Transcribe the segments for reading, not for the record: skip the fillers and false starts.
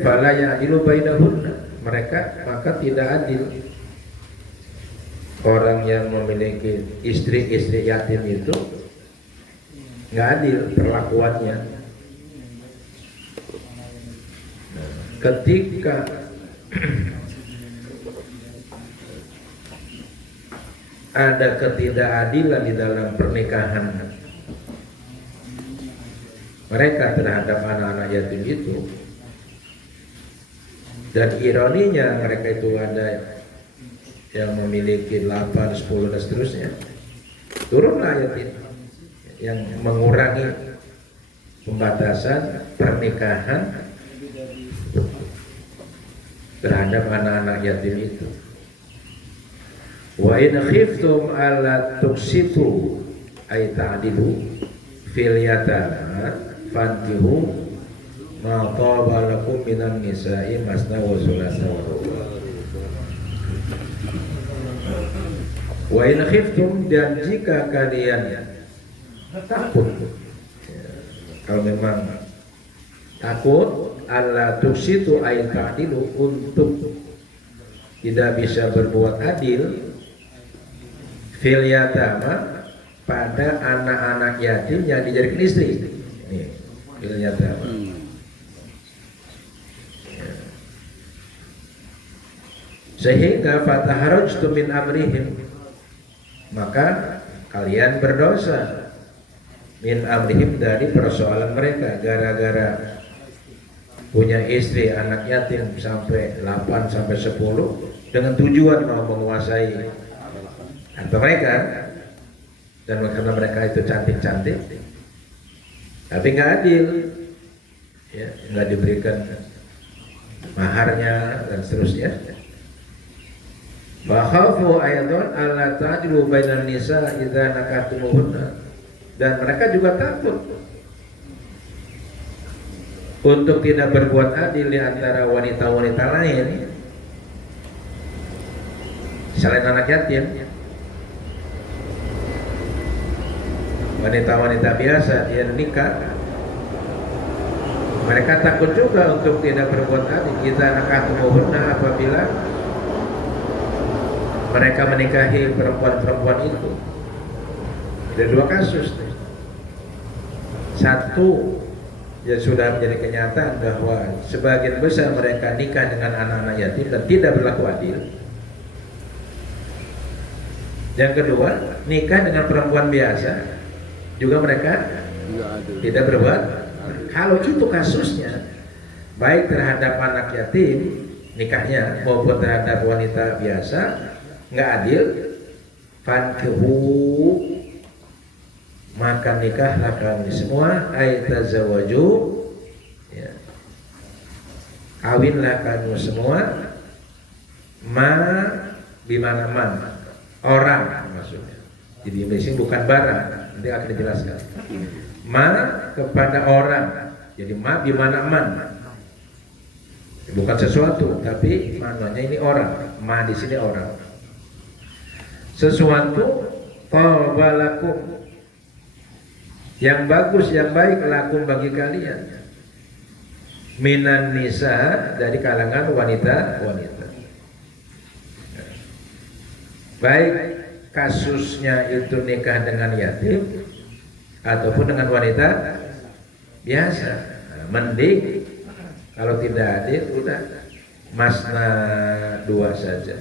fala ya'dilu bainahunna, mereka maka tidak adil. Orang yang memiliki istri-istri yatim itu nggak adil perlakuannya. Ketika ada ketidakadilan di dalam pernikahan mereka terhadap anak-anak yatim itu, dan ironinya mereka itu ada yang memiliki 8, 10 dan seterusnya, turunlah ayat ini yang mengurangi pembatasan pernikahan terhadap anak-anak yatim itu. Wa in khiftum alla tuqsitu ay ta'dilu fil yatama fankihu ma taba lakum minan nisa'i masna wa thulatha wa ruba'. Wa in khiftum, dan jika kalian takut, kalau memang takut, alla tuqsitu ay ta'dilu, untuk tidak bisa berbuat adil fil yatama, pada anak-anak yatim yang dijadikan istri. Ini fil yatama. Sehingga fataharajtu min amrihim, maka kalian berdosa min amrihim, dari persoalan mereka, gara-gara punya istri anak yatim sampai 8 sampai 10 dengan tujuan mau menguasai harta mereka, dan karena mereka itu cantik-cantik tapi nggak adil, ya, nggak diberikan maharnya dan seterusnya. Fakhafu ayatun alla ta'dilu bainan nisa idza nakahtumuhunna, dan mereka juga takut untuk tidak berbuat adil di antara wanita-wanita lain selain anak yatim. Wanita-wanita biasa dia nikah, mereka takut juga untuk tidak berbuat adil. Kita nakahtumuhunna, apabila mereka menikahi perempuan-perempuan itu. Ada dua kasus. Satu, ya sudah menjadi kenyataan bahwa sebagian besar mereka nikah dengan anak-anak yatim dan tidak berlaku adil. Yang kedua, nikah dengan perempuan biasa juga mereka tidak berbuat. Kalau itu kasusnya, baik terhadap anak yatim nikahnya maupun terhadap wanita biasa, nggak adil. Fankihu, maka nikahlah kami semua, ay tazawwaju, ya, kawinlah kamu semua, ma bimana man, orang maksudnya. Jadi Indonesia bukan barang, nanti akan dijelaskan. Ma kepada orang, jadi ma bimana man, bukan sesuatu, tapi maknanya ini orang. Ma di sini orang. Sesuatu qabalakum, yang bagus, yang baik, lakum bagi kalian, minan nisa, dari kalangan wanita-wanita. Baik kasusnya itu nikah dengan yatim ataupun dengan wanita biasa. Mending kalau tidak adil, udah masna 2 saja,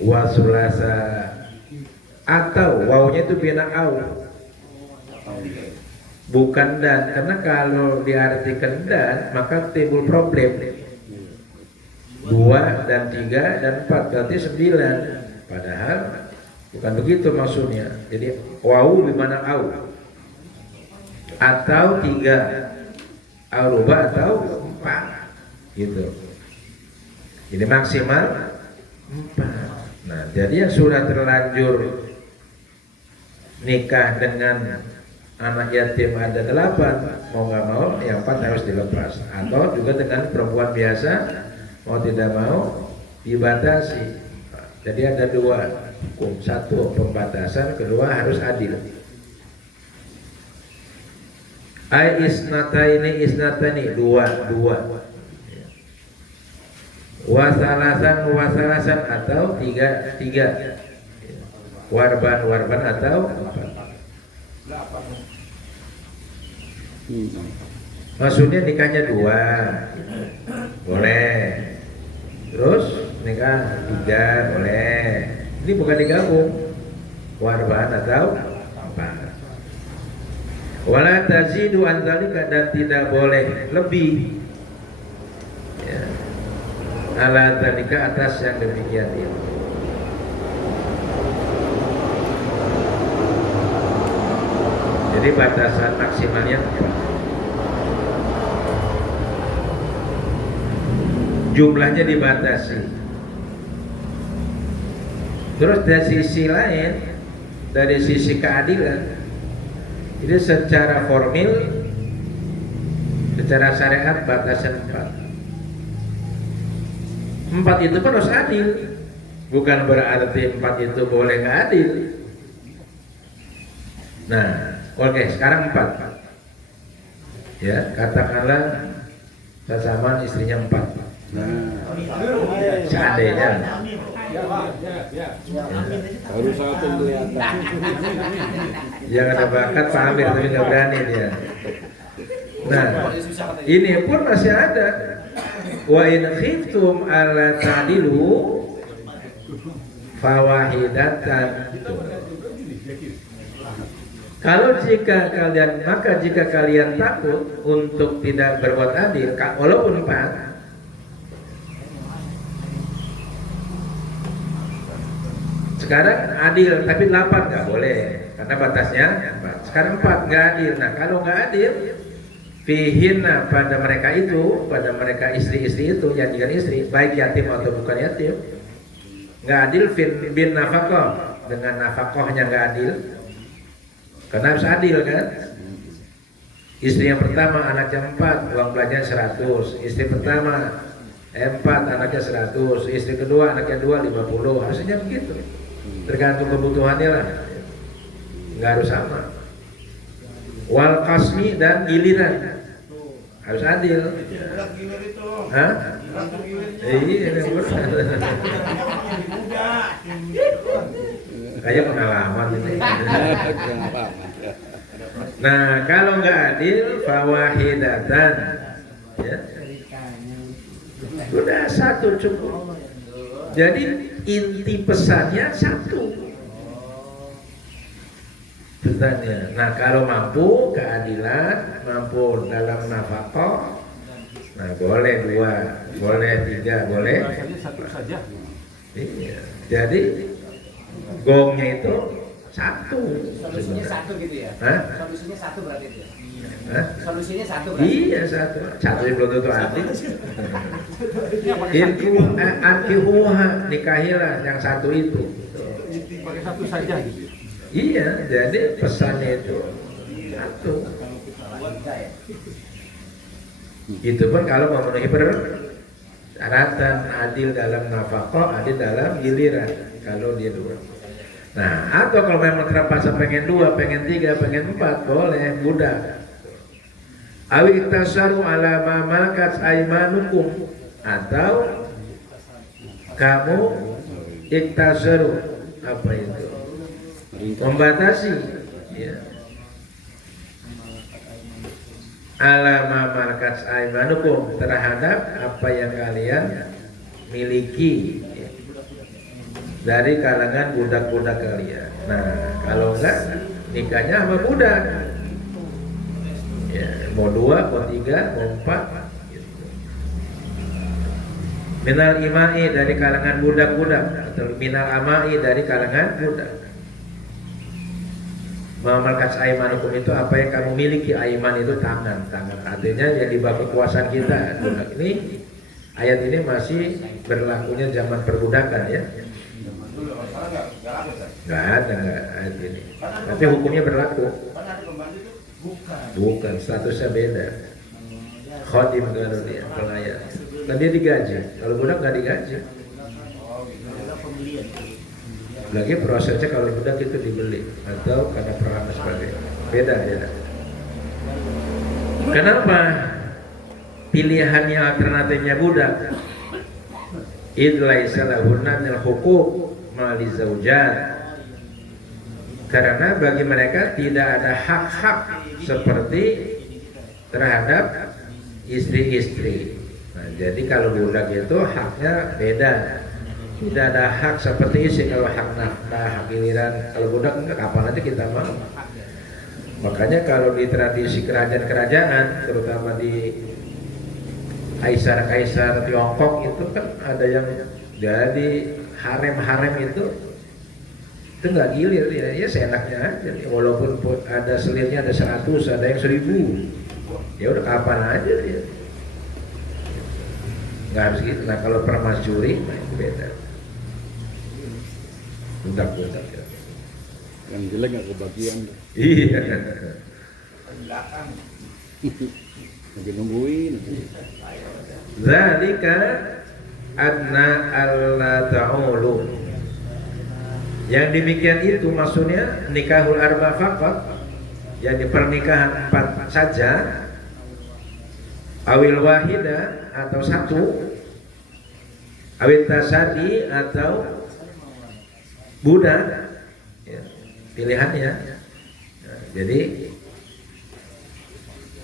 wa sulasa, atau wawnya itu bina au, bukan dan, karena kalau diartikan dan maka timbul problem. 2 dan 3 dan 4 berarti 9, padahal bukan begitu maksudnya. Jadi wau bimana au, atau 3 aruba atau 4 gitu. Jadi maksimal 4. Nah, jadi yang sudah terlanjur nikah dengan anak yatim ada 8, mau nggak mau yang 4 harus dilepas. Atau juga dengan perempuan biasa, mau tidak mau dibatasi. Jadi ada 2 hukum, 1 pembatasan, kedua harus adil. Ai isnataini 2 wasalasan atau tiga, warban atau empat. Maksudnya nikahnya 2 boleh, terus nikah 3 boleh. Ini bukan digabung, warban atau empat. Wala tazidu an dzalika, dan tidak boleh lebih ya, ala dzalika, atas yang demikian itu. Jadi batasan maksimalnya 4. Jumlahnya dibatasi. Terus dari sisi lain, dari sisi keadilan, ini secara formil, secara syariat batasan 4. 4 itu pun harus adil, bukan berarti 4 itu boleh nggak adil. Nah, oke, sekarang 4. Ya, katakanlah pasangan istrinya 4. Seandainya baru satu kelihatan. yang ada bakat pamer tapi nggak berani dia. Nah, ini pun masih ada. Wa in khiftum alla ta'dilu fawahidatan. Jika kalian takut untuk tidak berbuat adil, walaupun 4, sekarang adil tapi 8 nggak boleh karena batasnya 4. Sekarang 4 nggak adil. Nah, kalau nggak adil, fihinna, pada mereka istri-istri itu, yang dengan istri, baik yatim atau bukan yatim, nggak adil bin nafkah, dengan nafkahnya nggak adil, karena harus adil kan. Istri yang pertama anaknya 4, uang belanjanya 100. Istri pertama 4, anaknya 100. Istri kedua anaknya 2, 50. Harusnya begitu. Tergantung kebutuhannya lah, nggak harus sama. Wal kasmi, dan giliran harus adil. Hah? Iya, kayak pengalaman ini. Nah, kalau nggak adil, fawahidatan, ya, sudah 1 cukup. Jadi inti pesannya 1. Pesannya. Nah, kalau mampu keadilan, mampu dalam nafkah, nah boleh 2, boleh 3, boleh 1 saja. Iya. Jadi gongnya itu 1. Solusinya 1 gitu ya? Hah? Solusinya 1 berarti itu ya? Hah? Solusinya 1 berarti? Iya, 1 yang belum tentu adil. Ankihuha, nikahilah yang 1 itu. Pakai 1 saja gitu. Iya, jadi pesannya itu 1. Itu pun kalau memenuhi persyaratan, adil dalam nafkah, adil dalam giliran. Kalau dia 2. Nah, atau kalau memang terpaksa pengen 2, pengen 3, pengen 4, boleh, budak. Awi tasaru ala ma malakat aymanukum, atau kamu iktasaru, apa itu? Membatasi, ya. Ala ma malakat aymanukum, terhadap apa yang kalian miliki, ya, dari kalangan budak-budak kalian. Nah, kalau enggak, nikahnya sama budak. Ya, mau 2, mau 3, mau 4 gitu. Minal imai, dari kalangan budak-budak, atau minal amai, dari kalangan budak. Malakat aimanukum itu apa yang kamu miliki. Aiman itu tangan, artinya yang di bawah kekuasaan kita. Budak ini, ayat ini masih berlakunya zaman perbudakan, ya. Nggak ada ayat ini, tapi hukumnya berlaku. Bukan, statusnya beda. Khodim kalau dia pelayan, dan dia digaji. Kalau budak nggak digaji. Lagi prosesnya kalau budak itu dibeli atau karena perang sebagainya. Beda ya. Kenapa pilihannya alternatifnya budak? id laisa lahunna minal huquq ma lizaujat, karena bagi mereka tidak ada hak-hak seperti terhadap istri-istri. Nah, jadi kalau budak itu haknya beda. Tidak ada hak seperti istri. Kalau hak nafkah, hak giliran, kalau budak enggak, kapan aja kita mau. Makanya kalau di tradisi kerajaan-kerajaan, terutama di kaisar-kaisar Tiongkok itu kan ada yang jadi harem-harem itu nggak gilir ya seenaknya aja. Walaupun ada selirnya ada 100, ada yang 1000, ya udah kapan aja dia. Nggak harus gitu. Nah kalau permasyuri nah itu beda. Budak-budak ya. Yang jelek nggak kebagian. Iya. Lagi nungguin. Zalika adna alla ta'ulu. Yang demikian itu maksudnya nikahul arba faqat, yang pernikahan 4 saja, awil wahida atau 1, awil tasadi atau budak, ya, pilihannya. Nah, jadi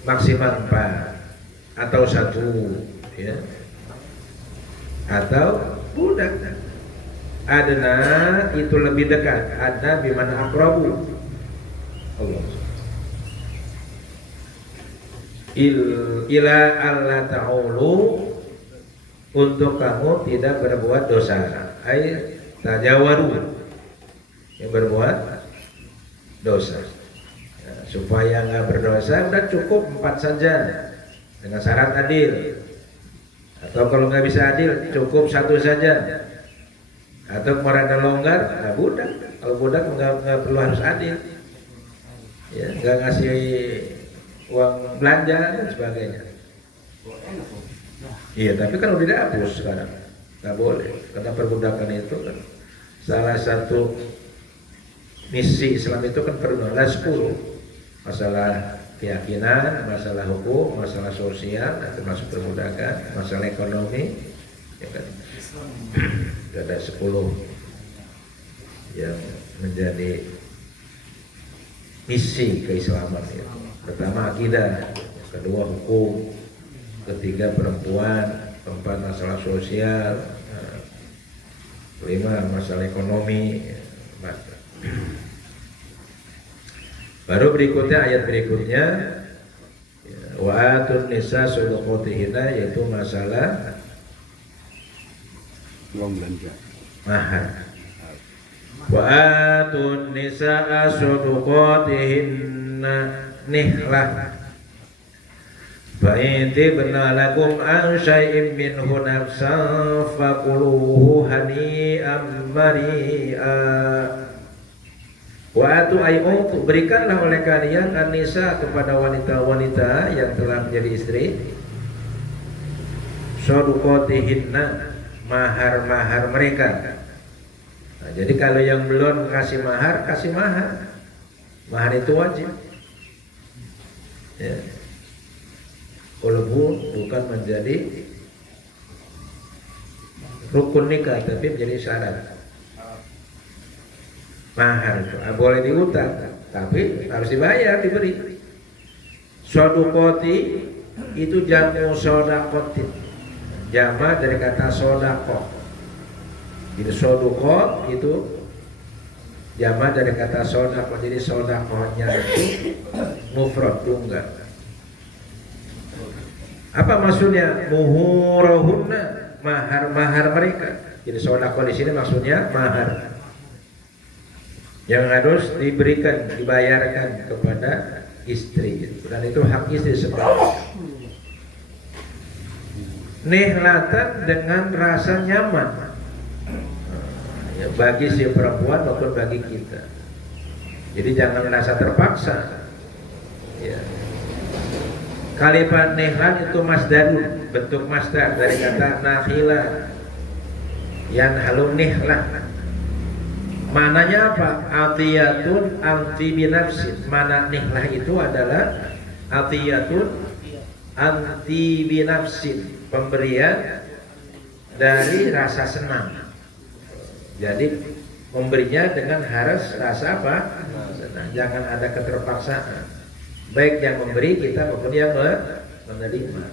maksimal 4 atau 1, ya, atau budak. Adna itu lebih dekat, adna bimana aqrabu. Allah. Ila alla ta'ulu, untuk kamu tidak berbuat dosa. Ai tajawaru, yang berbuat dosa. Ya, supaya nggak berdosa udah cukup 4 saja dengan syarat adil. Atau kalau nggak bisa adil cukup 1 saja. Atau mereka longgar, nah budak. Kalau budak nggak perlu harus adil, ya, nggak ngasih uang belanja dan sebagainya. Iya, tapi kan udah dihapus sekarang, nggak boleh. Karena perbudakan itu kan salah satu misi Islam itu kan perbudakan 10, masalah keyakinan, masalah hukum, masalah sosial, termasuk perbudakan, masalah ekonomi, ya kan. Ada 10 yang menjadi misi keislaman itu. Pertama akidah, kedua hukum, ketiga perempuan, keempat masalah sosial, 5 masalah ekonomi. Baru berikutnya ayat berikutnya, wa atun nisa shudaqatihinna, yaitu masalah Uang belanja. mahar. Wa atun nisaa shudaqatihinna nihlah. Fa in tibna lakum an syai'in minhu nafsan faquluhu hani'an mari'a. Wa atu ayyutu, berikanlah oleh kalian an-nisa kepada wanita-wanita yang telah menjadi istri, shudaqatihinna, mahar-mahar mereka. Nah, jadi kalau yang belum kasih mahar, kasih mahar. Mahar itu wajib. Ya. Walaupun bukan menjadi rukun nikah, tapi menjadi syarat. Mahar itu boleh diutang, tapi harus dibayar, diberi. Shudaqati itu jamu shudaqatin. Jama dari kata sodako. Jadi sodako itu jama dari kata sodako. Jadi sodakonya itu mufrad, tunggal. Apa maksudnya? Muhurahunna, mahar-mahar mereka. Jadi sodako di sini maksudnya mahar yang harus diberikan, dibayarkan kepada istri. Dan itu hak istri sebenarnya. Nihlatan, dengan rasa nyaman, ya, bagi si perempuan maupun bagi kita. Jadi jangan merasa terpaksa, ya. Kalimat nihlan itu masdarun, bentuk masdar dari kata nakhila, yang halun nihlah. Mananya apa? Atiyatun anti binafsin. Mana nihlah itu adalah atiyatun anti binafsin, pemberian dari rasa senang. Jadi memberinya dengan harus rasa apa? Senang. Jangan ada keterpaksaan. Baik yang memberi kita maupun yang menerima.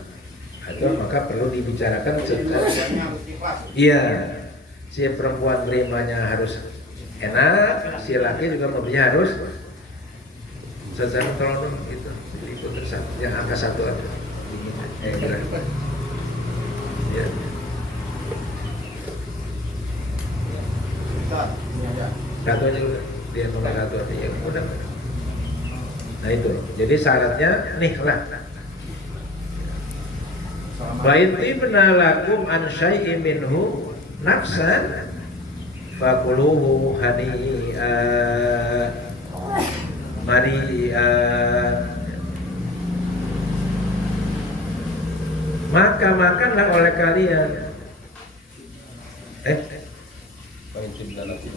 Atau maka perlu dibicarakan secara. Iya, si perempuan terimanya harus enak, si laki juga memberinya harus secara tolong gitu. Ikut tersatu, yang angka satu aja. Ya. Satu aja udah, dia nomor satu aja ya udah. Nah itu, jadi syaratnya niklah. Baitibna lakum an syai'in minhu nafsan fakuluhu hani'an mari'an. Maka makanlah oleh kalian.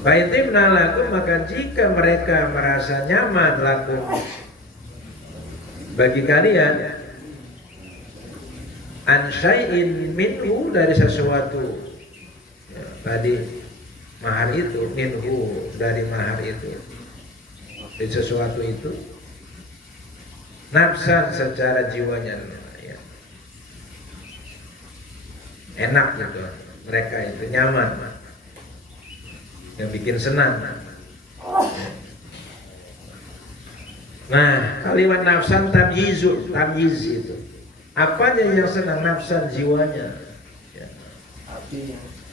Baitibna lakum, maka jika mereka merasa nyaman lakum bagi kalian, an syai'in minhu, dari sesuatu ya, tadi mahar itu, minhu dari mahar itu, dari sesuatu itu, nafsan secara jiwanya ya, enak gitu, mereka itu nyaman, yang bikin senang. Nah, kalimat nafsan tamyiz itu. Apanya yang senang? Nafsan, jiwanya. Ya.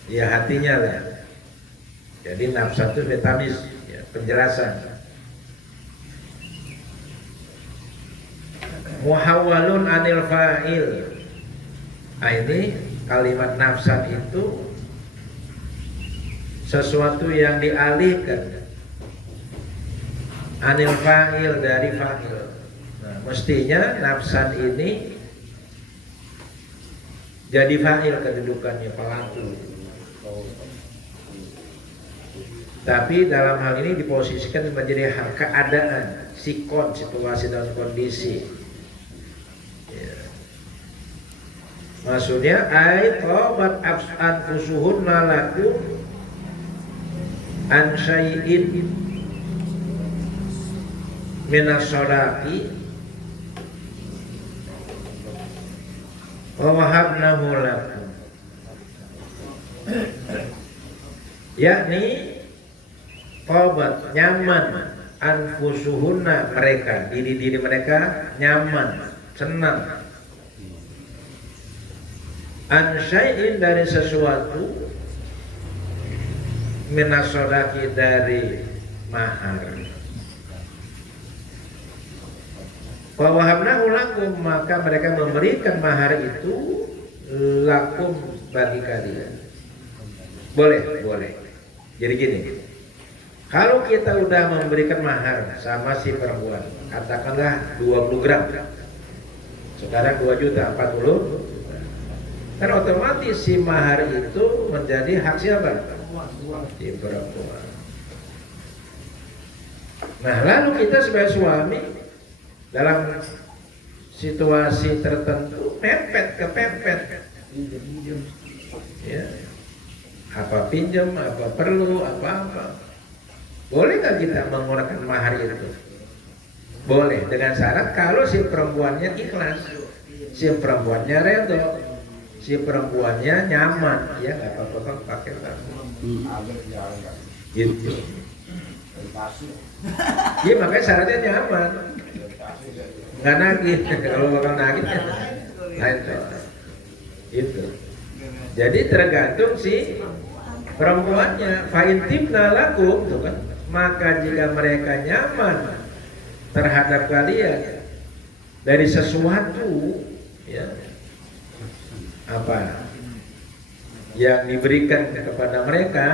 Ya hatinya lah. Jadi nafsan itu tamyiz, ya, penjelasan. Muhawwalun anil fa'il. Nah, ini kalimat nafsan itu sesuatu yang dialihkan anil fa'il, dari fa'il. Nah, mestinya nafsan ini jadi fa'il kedudukannya, pelaku. Tapi dalam hal ini diposisikan menjadi hal keadaan, sikon, situasi dan kondisi. Ya. Maksudnya ay qabat anfusuhunna lakum an syai'in minas sholaki wa wahabnahu lakum, yakni qabat, nyaman, anfusuhunna, mereka, diri-diri mereka nyaman, senang, an syai'in, dari sesuatu, minas sholaki, dari mahar. Wa wahabnahu lakum, maka mereka memberikan mahar itu lakum, bagi kalian. Boleh. Jadi gini, kalau kita udah memberikan mahar sama si perempuan, katakanlah 20 gram, sekarang 2 juta, 40, kan otomatis si mahar itu menjadi hak siapa? Si perempuan. Nah, lalu kita sebagai suami dalam situasi tertentu kepepet, ya, apa pinjam, apa perlu, apa, boleh nggak kita menggunakan mahar itu? Boleh, dengan syarat kalau si perempuannya ikhlas, si perempuannya redho, si perempuannya nyaman, ya nggak apa-apa pakai gitu. Ya makanya syaratnya nyaman, nggak nagih. Kalau bakal nagih, nah itu. Jadi tergantung si perempuannya. Fa'intibna lakum, tuh kan, maka jika mereka nyaman terhadap kalian dari sesuatu, ya, apa yang diberikan kepada mereka,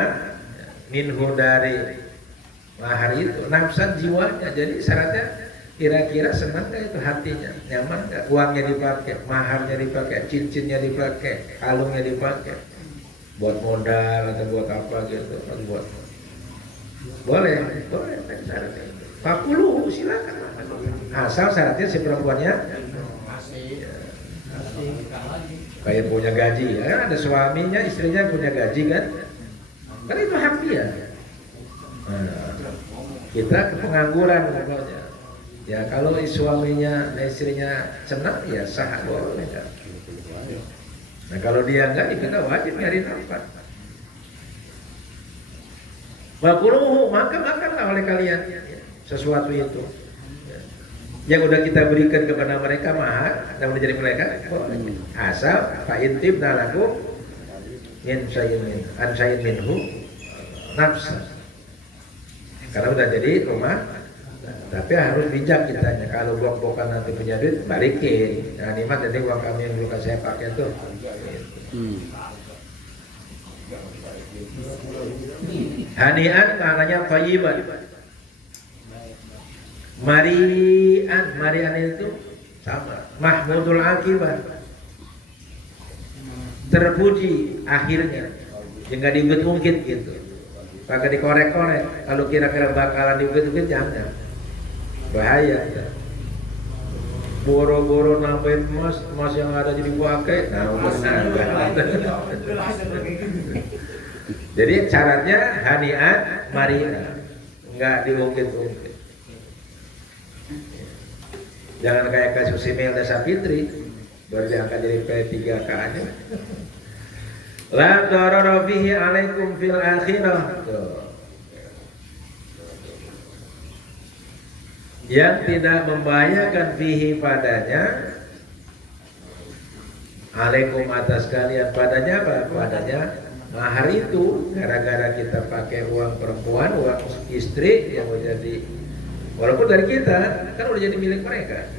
minhu, dari mahar itu, nafsan, jiwanya. Jadi syaratnya kira-kira senang gak itu hatinya, nyaman gak, uangnya dipakai, maharnya dipakai, cincinnya dipakai, kalungnya dipakai, buat modal atau buat apa gitu, buat boleh syaratnya. 40 silakan, asal syaratnya si perempuannya Kayak punya gaji, ya ada suaminya, istrinya punya gaji kan? Kan itu hak dia. Nah, kita pengangguran pokoknya. Ya kalau suaminya, istrinya senang ya sah boleh kan. Nah kalau dia enggak, ya kita wajib nyari nafkah. Wakuluhu, maka makanlah oleh kalian sesuatu itu yang udah kita berikan kepada mereka mahal dan menjadi mereka asal fa'intib nalaku min syai'in minhu nafsa, karena udah jadi rumah. Tapi harus bijak kitanya, kalau blok-blokan nanti punya duit balikin. Nah nikmat, jadi uang kami yang dulu saya pakai tuh. Hanian maknanya thayyiban. Marian itu sama. Mahmudul akibat. Terpuji akhirnya. Jangan diungkit-ungkit gitu. Pakai dikorek-korek. Kalau kira-kira bakalan diungkit-ungkit jangan. Bahaya ya. Boro-boro nambahin emas yang ada jadi pakai. Nah, jadi syaratnya hanian marian, nggak diungkit-ungkit. Jangan kayak kasus Imelda Sapitri, baru diangkat jadi P3K aja. La darara fihi alaikum fil akhirah. Yang tidak membahayakan fihi padanya, alaikum atas kalian, padanya apa? Padanya mahar itu, gara-gara kita pakai uang perempuan, uang istri yang menjadi, walaupun dari kita kan udah jadi milik mereka.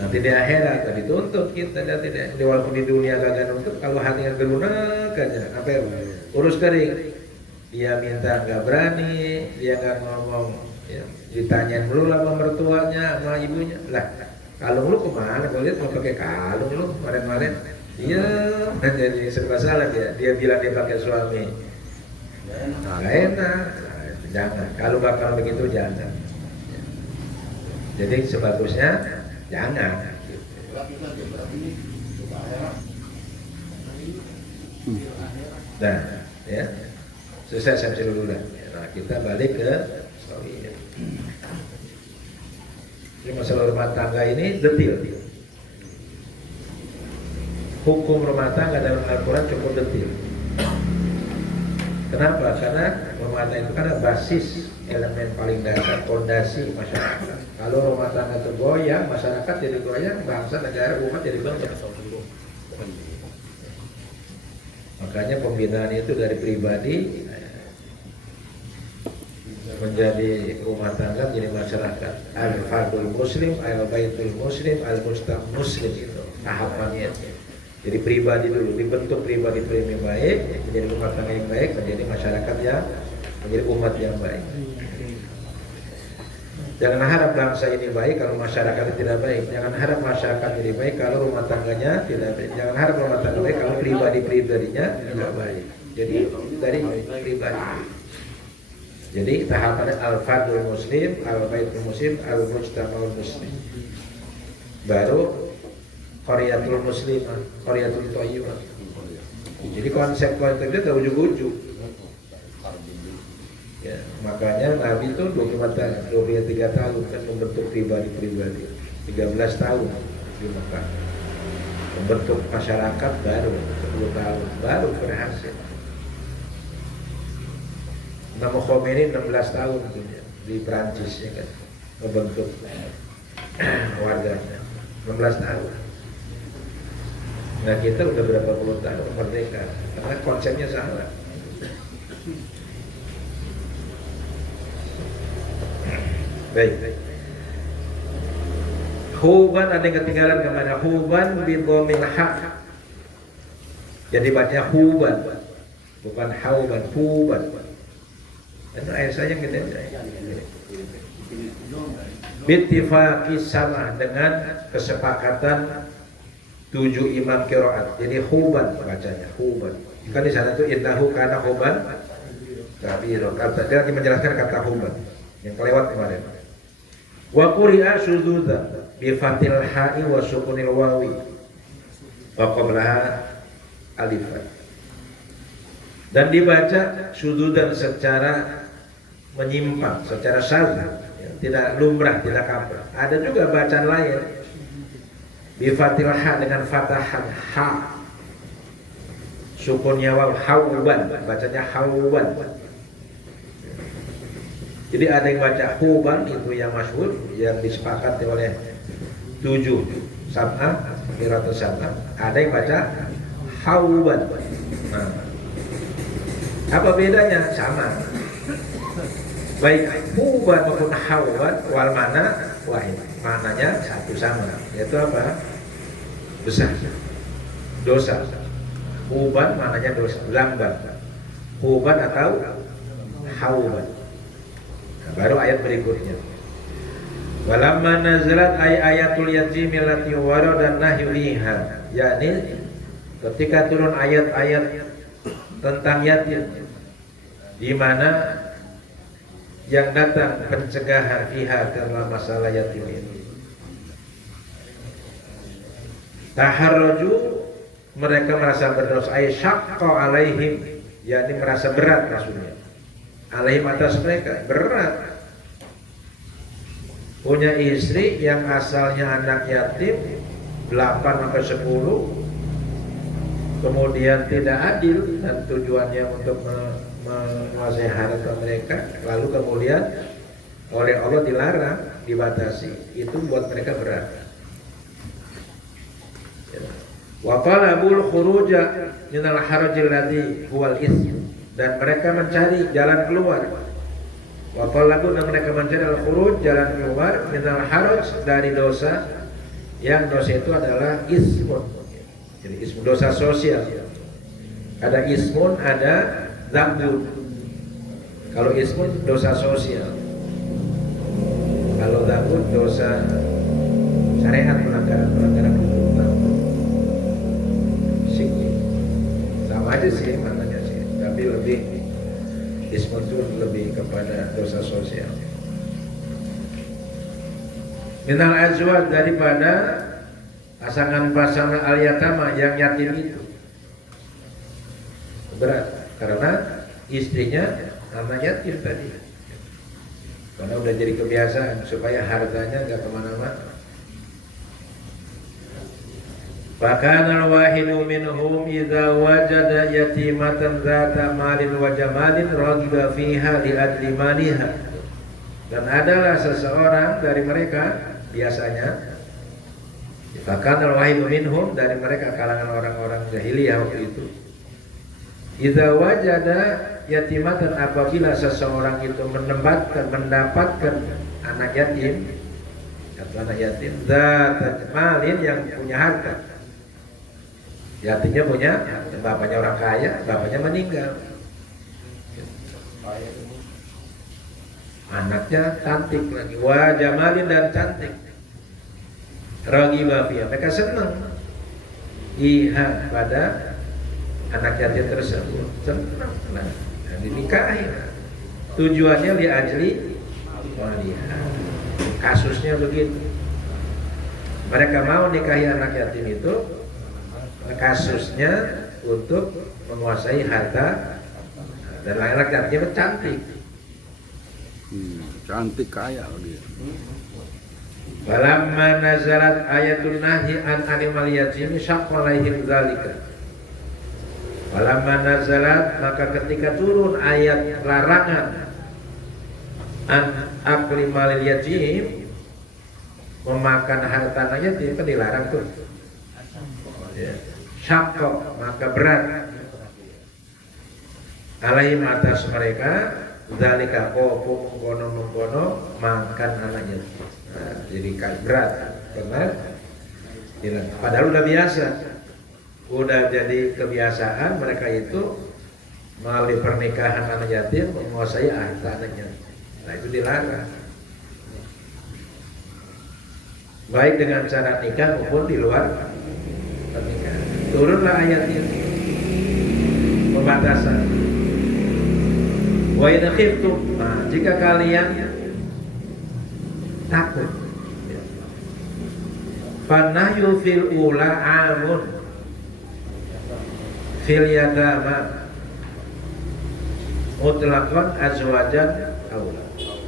Nanti di akhirat tadi tuntut kita, nanti di walaupun di dunia kagak nuntut, kalau hatinya gelunak aja, apa ya? Urus kering, dia minta nggak berani, dia nggak ngomong. Ya, ditanyain dulu lah sama mertuanya, sama ibunya. Lah, kalung lu kemana? Gue lihat mau pakai kalung lu kemarin-kemarin. Iya, jadi serba salah dia. Dia bilang dia pakai suami. Nggak enak. Jangan. Kalau bakal begitu jangan. Jadi sebagusnya jangan. Nah, ya. Selesai sampai dulu dah. Nah, kita balik ke story. Jadi masalah rumah tangga ini detil. Hukum rumah tangga dalam Al-Quran cukup detil. Kenapa? Karena rumah tangga itu kan basis, elemen paling dasar, fondasi masyarakat. Kalau rumah tangga tergoyang, masyarakat jadi goyang, bangsa, negara, umat jadi goyang. Makanya pembinaan itu dari pribadi menjadi rumah tangga, menjadi masyarakat. Al-fardul muslim, al-baitul muslim, al-mustaq muslim, itu tahapannya. Jadi pribadi dulu, dibentuk pribadi yang baik, menjadi rumah tangga yang baik, menjadi masyarakat yang, menjadi umat yang baik. Jangan harap bangsa ini baik kalau masyarakat tidak baik. Jangan harap masyarakat jadi baik kalau rumah tangganya tidak baik. Jangan harap rumah tangga baik kalau pribadi-pribadinya tidak baik. Jadi dari pribadi. Jadi tahapannya al-fardul muslim, al-baitul muslim, al-mujtama'ul muslim. Baru qaryatul muslimah, qaryatul thayyibah. Jadi konsep itu tak ujug-ujug. Ya, makanya Nabi itu 23 tahun kan membentuk pribadi-pribadi. 13 tahun di Mekah. Membentuk masyarakat baru 10 tahun baru berhasil. Nama Khomeini 16 tahun di Prancis ya kan, membentuk warganya 16 tahun. Nah kita udah berapa puluh tahun merdeka karena konsepnya salah. Baik. Huban ada yang ketinggalan kemana? Huban bidhamil haq. Jadi bacanya huban, bukan hauban, huban. Itu ayat saja kita bittifaqi sama dengan kesepakatan 7 imam qiraat. Jadi huban bacanya, huban. Kan di sana tuh innahu kana huban kabira. Dia lagi menjelaskan kata huban yang kelewat kemarin. Wa quri'a syudzudza. bi fathil ha'i wa sukunil wawi wa qablaha alifan. Dan dibaca sududan secara menyimpang, secara syadz, ya, tidak lumrah, tidak kaprah. Ada juga bacaan lain bi fathil ha dengan fatahan ha, sukunnya waw, hauban, bacanya hauban. Jadi ada yang baca huban, itu yang masyhur, yang disepakati oleh 7 sab'ah, qiraatus sab'ah. Ada yang baca hauban. Nah, apa bedanya? Sama. Baik huban maupun hauban wal mana wahid. Mananya satu sama. Yaitu apa? Besar. Dosa. Huban mananya dosa, lambat. Huban atau hauban. Nah, baru ayat berikutnya. Walamma nazalat ayatul yatim allati warada nahyuha, yakni ketika turun ayat-ayat tentang yatim di mana yang datang pencegahan fiha karena masalah yatim ini. Taharraju, mereka merasa berdosa, ay syaqqa alaihim, yakni merasa berat maksudnya. Alaihim atas mereka berat. Punya istri yang asalnya anak yatim 8 sampai 10, kemudian tidak adil dan tujuannya untuk menguasai harta mereka, lalu kemudian oleh Allah dilarang, dibatasi, itu buat mereka berat. Wa talabul khuruja minal harajil ladzi huwal ism, dan mereka mencari jalan keluar. Wa talabu, dan mereka mencari al-khuruj, jalan keluar, minal haraj, dari dosa, yang dosa itu adalah ismun. Jadi ismun, dosa sosial. Ada ismun, ada dzambun. Kalau ismun dosa sosial. Kalau dzambun dosa syariat, pelanggaran hukum. Sama aja sih maknanya sih, tapi lebih ismun itu lebih kepada dosa sosial. Minal azwaj, daripada pasangan-pasangan al-yatama yang yatim itu berat karena istrinya anak yatim tadi, karena udah jadi kebiasaan supaya hartanya nggak kemana-mana. Bahkan al-wahidu minhum idza wajada yatimatan dzata malin wa jamalin raghiba fiha li adli maliha. Dan adalah seseorang dari mereka biasanya, bahkan al-wahidu minhum, dari mereka kalangan orang-orang jahiliyah waktu itu, idza wajada yatimatan, apabila seseorang itu mendapatkan anak yatim atau anak yatim dzata malin, yang punya harta. Yatimnya punya, bapaknya orang kaya, bapaknya meninggal, anaknya cantik lagi, wa jamalin, dan cantik, raghiba fiha, mereka senang iha pada anak yatim tersebut, senang, nah, dinikahi. Tujuannya li ajli waliha. Kasusnya begitu, mereka mau nikahi anak yatim itu, kasusnya untuk menguasai harta, dan anak yatimnya cantik. Cantik kaya lagi. Walamma nazalat ayatul nahyi an animal yatimi syaqqa alaihim dzalika. Walamma nazalat, maka ketika turun ayat larangan an akli malil yatim, memakan harta anak yatim, kan dilarang tuh. Ya. Syaqqa, maka berat alaihim, atas mereka, dzalika kono makan anaknya. Nah, jadi berat karena padahal udah biasa, udah jadi kebiasaan mereka itu melalui pernikahan anak yatim menguasai harta anaknya. Nah, itu dilarang, baik dengan cara nikah maupun di luar pernikahan. Turunlah ayat ini, pembatasan. Wa in khiftum, nah, jika kalian takut, Fanahyu fil ula amun fil yatama mutlaqan azwajan aula.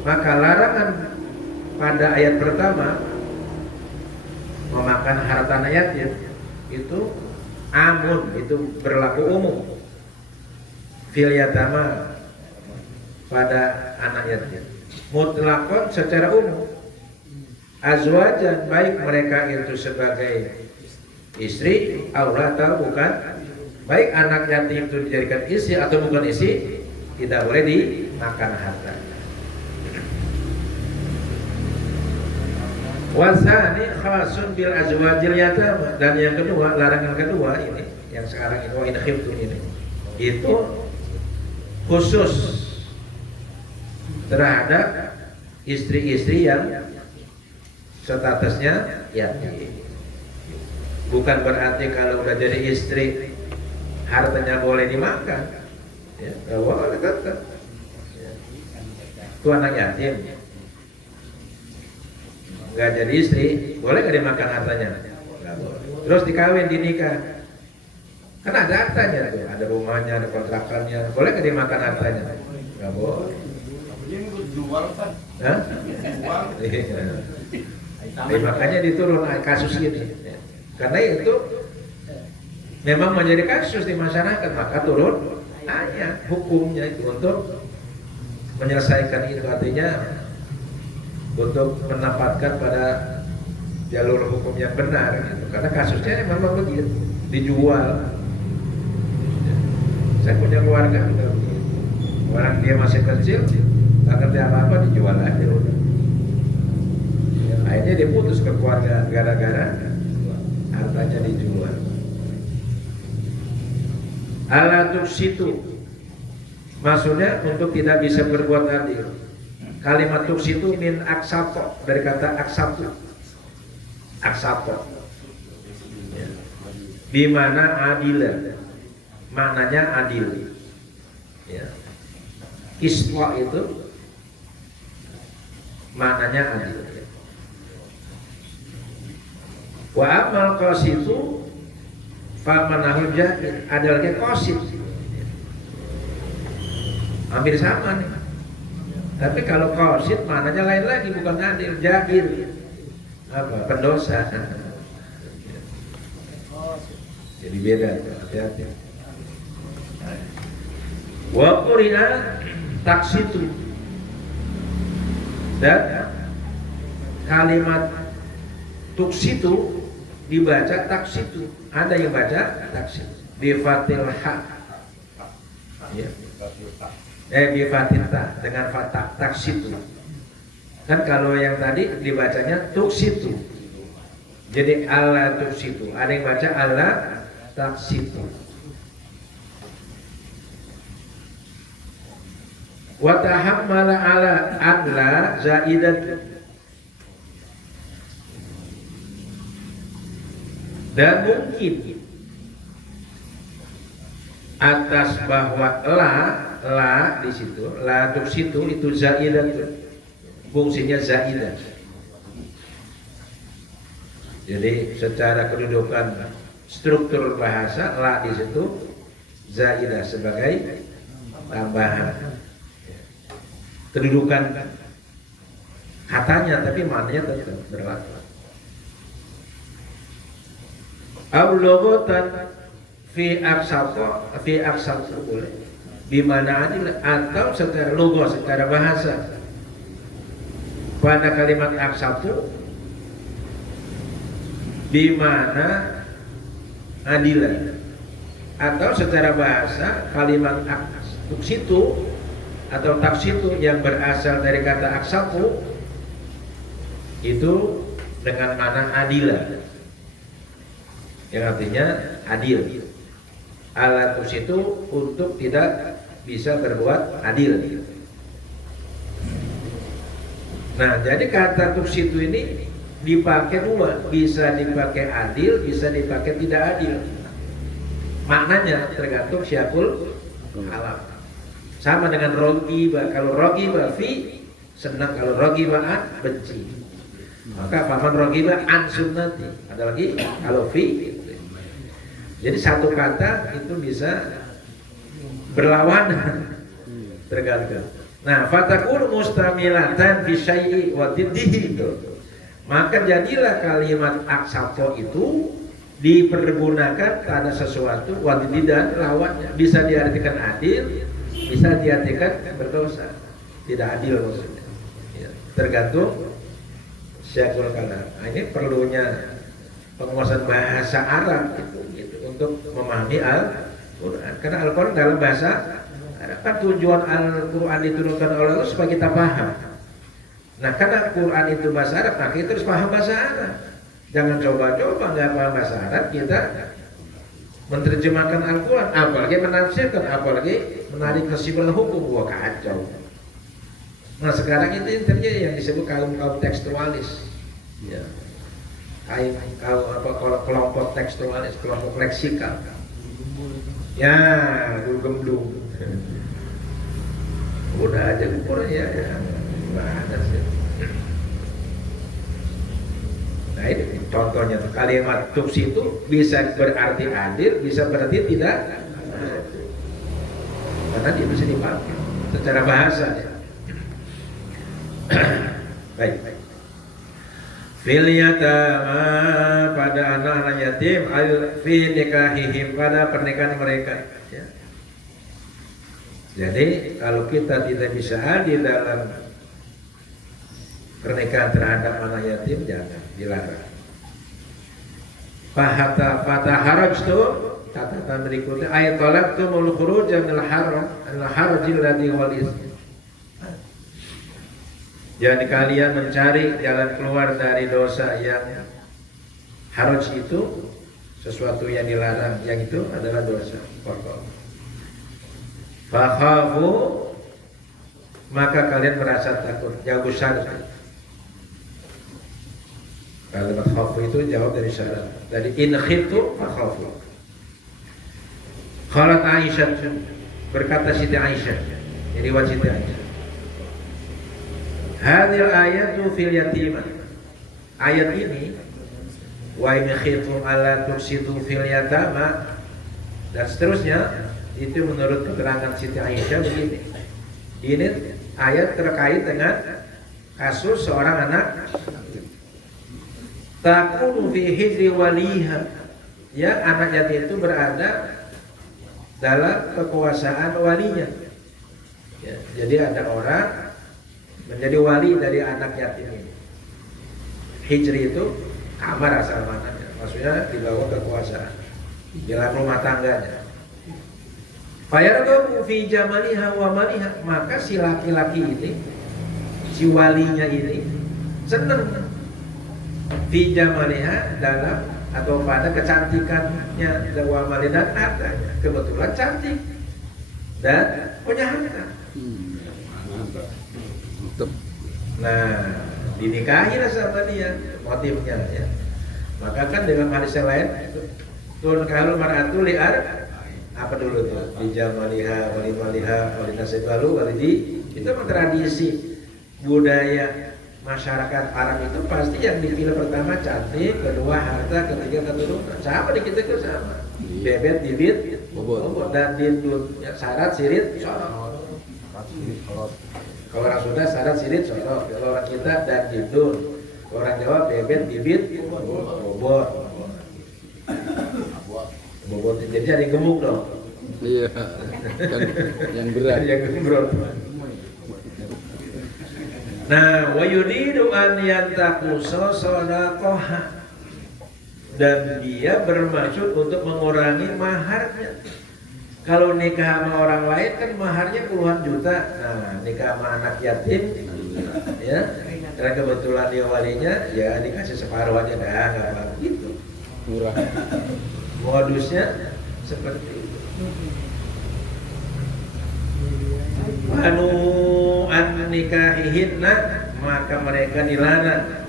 Maka larangan pada ayat pertama memakan harta anak yatim itu amun, itu berlaku umum. Fil yatama pada anak yatim. Mutlaqan secara umum. Azwajan baik mereka itu sebagai istri aula atau bukan, baik anak yatim itu dijadikan istri atau bukan istri, tidak boleh dimakan harta. Wasani khasun bil azwajil yatama, dan yang kedua, larangan kedua ini yang sekarang ini wa in khiftum ini itu khusus terhadap istri-istri yang statusnya yatim. Bukan berarti kalau udah jadi istri hartanya boleh dimakan, ya, boleh tetap. Ya. Itu anak yatim, nggak jadi istri, boleh nggak dimakan hartanya? Nggak boleh. Terus dikawin, dinikah, kan ada hartanya tuh, ada rumahnya, ada kontrakannya, boleh nggak dimakan hartanya? Nggak boleh. Hah? Makanya diturun kasus ini, karena itu memang menjadi kasus di masyarakat, maka turun ayat hukumnya itu untuk menyelesaikan itu, artinya untuk menempatkan pada jalur hukum yang benar gitu. Karena kasusnya memang begitu, dijual. Saya punya keluarga, orang dia masih kecil, tak ngerti apa-apa, dijual aja udah. Ya, akhirnya dia putus ke keluarga gara-gara hartanya dijual. Ala tuksitu, maksudnya untuk tidak bisa berbuat adil. Kalimat tuksitu min aksato, dari kata aksato. Aksato. Ya. Bimana adil, maknanya adil. Ya. Iswa itu maknanya adil. Wa amal qasitu famanahul jahil, ada lagi qasid. Hampir sama nih. Tapi kalau qasid maknanya lain lagi, bukan adil, jahil. Apa? Pendosa. Jadi beda, hati-hati. Wa quri'a taksitu, dan kalimat tuksitu dibaca taksitu, ada yang baca taksit bi fathil ha, ya, bi fathil ta dengan fathah taksitu. Kan kalau yang tadi dibacanya tuksitu, jadi ala tuksitu, ada yang baca ala taksitu. Wa tahammala ala adla zaidat, dan mungkin atas bahwa la di situ, la di situ itu zaidat, fungsinya zaidat. Jadi secara kedudukan struktur bahasa la di situ zaidah sebagai tambahan. Kedudukan katanya tapi maknanya tetap berlaku. Aulogatan fi aksato boleh, bimana adil, atau secara logo, secara bahasa pada kalimat aksato bimana adil, atau secara bahasa kalimat tuksitu atau taksitu yang berasal dari kata aksato itu dengan makna adila, yang artinya adil. Alatus itu untuk tidak bisa berbuat adil. Nah, jadi kata tuksitu ini dipakai dua, bisa dipakai adil, bisa dipakai tidak adil. Maknanya tergantung syakul alam. Sama dengan rogiba, kalau rogiba fi senang, kalau rogiba benci. Maka faman rogiba an sunnati. Ada lagi kalau fi. Jadi satu kata itu bisa berlawanan, tergantung. Nah, fatakun mustamilatan fi syai'i wa diddihi itu. Maka jadilah kalimat aksato itu dipergunakan pada sesuatu wa diddihi dan lawannya. Bisa diartikan adil, bisa diartikan berdosa. Tidak adil maksudnya. Ya, tergantung syakul kalam. Nah, ini perlunya penguasaan bahasa Arab gitu, untuk memahami Al-Quran. Karena Al-Quran dalam bahasa Arab kan tujuan Al-Quran diturunkan oleh Allah supaya kita paham. Nah, karena Quran itu bahasa Arab, maka kita harus paham bahasa Arab. Jangan coba-coba nggak paham bahasa Arab kita menerjemahkan Al-Quran, apalagi menafsirkan, apalagi menarik kesimpulan hukum. Wah, kacau. Nah, sekarang itu yang terjadi yang disebut kaum tekstualis. Ya. Kelompok tekstualis, kelompok leksikal. Ya, gemblung. Udah aja ukur ya. Nggak ada sih. Nah, ini contohnya kalimat tuks itu bisa berarti adil, bisa berarti tidak adil. Karena dia bisa dipakai secara bahasa. Baik. Fil yatama pada anak-anak yatim, fi nikahihim pada pernikahan mereka. Ya. Jadi kalau kita tidak bisa adil dalam pernikahan terhadap anak yatim, jangan, dilarang. Fata haraj itu catatan berikutnya ayat tolak tu mul khuruj minal haram al-harjil ladzi walis. Jadi kalian mencari jalan keluar dari dosa yang haraj itu sesuatu yang dilarang, yang itu adalah dosa pokok. Fakhafu, maka kalian merasa takut, jawab syarat. Kalimat khafu itu jawab dari syarat. Dari in khiftu fakhafu. Qalat Aisyah, berkata Siti Aisyah, jadi riwayat Siti Aisyah. Hadil ayatu fil yatimah. Ayat ini wa in khiftum alla tuksitu fil yatama dan seterusnya itu menurut keterangan Siti Aisyah begini. Ini ayat terkait dengan kasus seorang anak takunu fi hijri waliha, ya anak yatim itu berada dalam kekuasaan walinya. Ya, jadi ada orang menjadi wali dari anak yatim ini. Hijri itu kamar asal mananya, maksudnya di bawah kekuasaan dalam rumah tangganya. Fayarghabu fi jamaliha wa maliha, maka si laki-laki ini, si walinya ini senang fi jamaliha dalam atau pada kecantikannya, wa maliha dan hartanya. Kebetulan cantik dan punya harta. Nah, dinikahi lah sama dia, motifnya ya. Maka kan dalam hadis yang lain tun kalau mar'atu li'ar apa dulu tuh? Dijamaliha, walimaliha, walinasibalu, walidi. Itu memang tradisi budaya masyarakat Arab itu pasti yang dipilih pertama cantik, kedua harta, ketiga keturunan. Sama di kita itu sama. Bebet, bibit, bobot, dan dindut. Ya, syarat, sirit, sorot. Kalau orang Sunda syarat, sirit, sorot. Kalau orang kita dan dindut. Kalau orang Jawa bebet, bibit, bobot. Bobot jadi ada gemuk dong. Iya. Kan yang berat. Yang gemuk. Nah, wa yuridu an yantaqusa sadaqaha, dan dia bermaksud untuk mengurangi maharnya. Kalau nikah sama orang lain kan maharnya puluhan juta. Nah, nikah sama anak yatim ya, karena kebetulan dia walinya ya dikasih separuh aja dah, enggak apa-apa gitu. Murah. Modusnya seperti itu. Anu an nikahihinna, maka mereka dilarang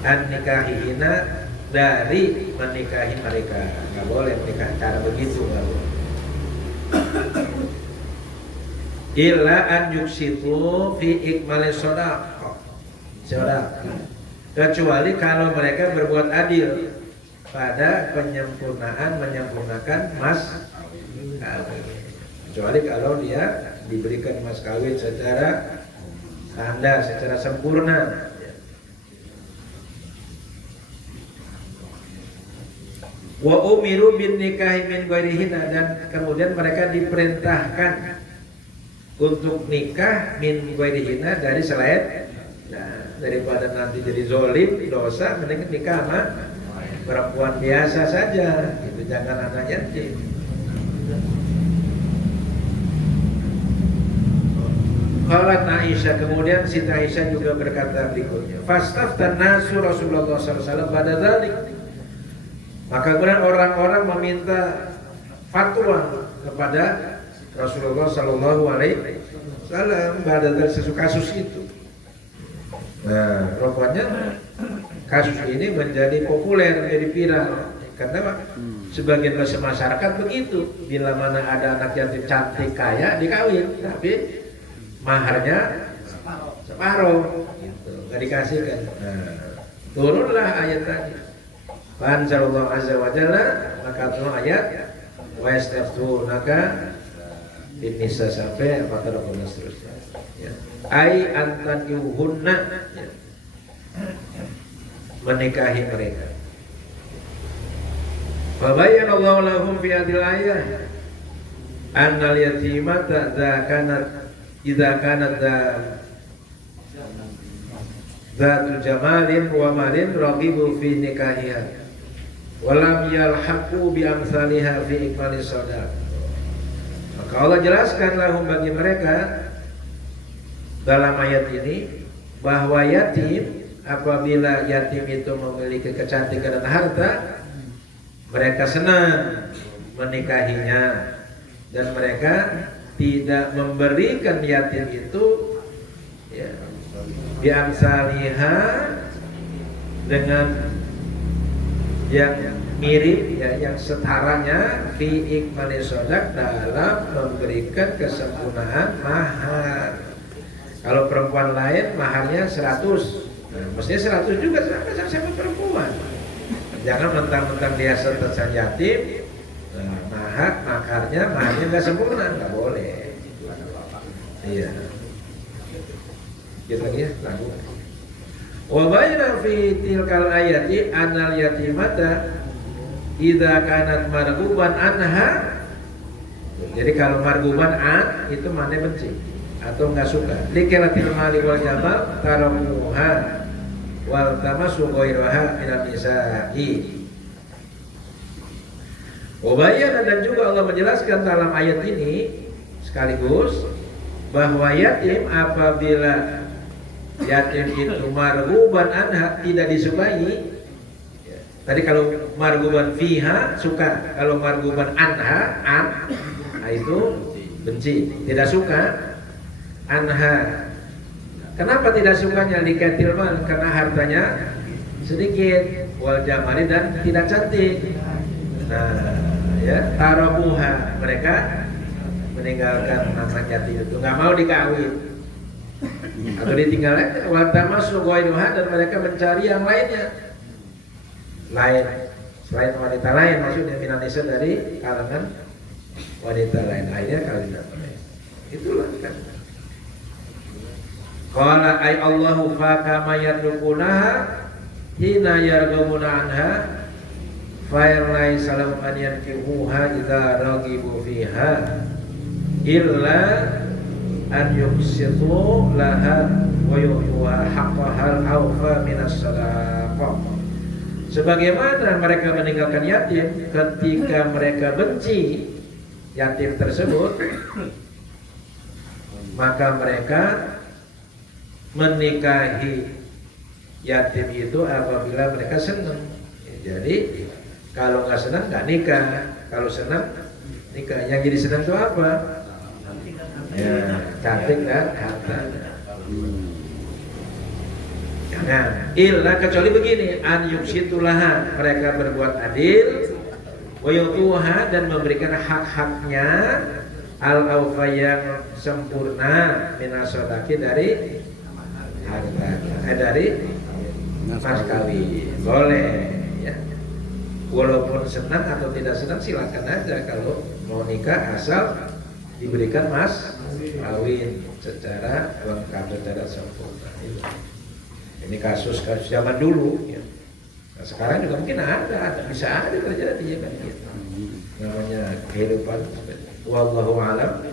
an nikahihinna dari menikahi mereka. Nggak boleh menikah cara begitu, nggak boleh. Illa an yuksitu fi ikmali shadaqah, seorang, kecuali kalau mereka berbuat adil pada menyempurnakan mas kawin. Kecuali kalau dia diberikan mas kawin secara standar, secara sempurna. Wa umiru bin nikahi min ghairihina, dan kemudian mereka diperintahkan untuk nikah min ghairihina, dari selain, nah, daripada nanti jadi zolim dosa, mending nikah sama perempuan biasa saja, itu jangan anak yatim. Qalat Aisyah, kemudian Siti Aisyah juga berkata berikutnya, fastaftan nasu Rasulullah SAW pada dzalik. Maka kemudian orang-orang meminta fatwa kepada Rasulullah Sallallahu Alaihi Wasallam pada kasus itu. Nah, rupanya kasus ini menjadi populer, menjadi viral. Karena sebagian besar masyarakat begitu, bila mana ada anak yatim cantik kaya dikawin, tapi maharnya separuh, gitu, nggak dikasihkan. Nah, turunlah ayat tadi. Anzalallahu azza wa jalla, maka turun ayat wa yastaftunaka bin nisa sampai 14 seterusnya. Ya. Ai antan yuhunna, ya, menikahi mereka. Fa bayyana Allahu lahum fi hadhil ayah annal yatimata idza kanat dzatu jamalin wa malin raghibu fi nikahiha walam yalhaqu bi amsalihha fi ikmalis sadaq. Maka Allah jelaskan lahum, bagi mereka dalam ayat ini, bahwa yatim, apabila yatim itu memiliki kecantikan dan harta, mereka senang menikahinya, dan mereka tidak memberikan yatim itu, ya, bi amsalihha, dengan yang mirip, ya, yang setaranya fi ikmali sodak, dalam memberikan kesempurnaan mahar. Kalau perempuan lain maharnya 100, nah, mestinya 100 juga sama perempuan. Jangan mentang-mentang dia serta yatim, nah, maharnya nggak sempurna, nggak boleh. Iya. Gitu lagi ya, lagu. Wa bayna fi tilkal ayati anal yatimata idza kanat marghuban anha. Jadi kalau marghuban an itu mana benci atau enggak suka. Likalatil mali wal jamal taramuha wal tamasu ghairaha minal nisa'i. Wa bayyana, dan juga Allah menjelaskan dalam ayat ini sekaligus bahwa yatim, apabila yatim itu marghuban anha, tidak disukai. Tadi kalau marghuban fiha suka, kalau marghuban anha itu benci, tidak suka. Anha, kenapa tidak sukanya? Likatil mal, karena hartanya sedikit, wal jamali, dan tidak cantik. Nah, ya, tarabuha, mereka meninggalkan anak yatim itu, nggak mau dikawin atau ditinggal aja. Wa tamassu ghairuha, dan mereka mencari yang lainnya, selain wanita lain, maksudnya minan nisa, dari kalangan wanita lain, akhirnya kawin mereka. Itulah kan. Qala ay Allahu fa kama yadrukunaha hina yarghamuna anha fa laysa lahum an yankihuha idza raghibu fiha illa an yuqsitu laha wa yu'tuha haqqaha al-awfa minas sadaqah. Sebagaimana mereka meninggalkan yatim ketika mereka benci yatim tersebut, maka mereka menikahi yatim itu apabila mereka senang. Jadi kalau nggak senang nggak nikah, kalau senang nikah. Yang jadi senang itu apa? Ya, cantik dan harta. Jangan. Illa, kecuali begini, an yuksitulaha, mereka berbuat adil, wa yutuha, dan memberikan hak-haknya, al-awfa, yang sempurna, minasodaki, dari harta dari mas kawin boleh ya. Walaupun senang atau tidak senang silakan aja kalau mau nikah, asal diberikan mas kawin secara lengkap, secara sempurna. Ini kasus zaman dulu ya. Nah, sekarang juga mungkin ada bisa ada terjadi ya kan gitu. Namanya kehidupan. Wallahu a'lam.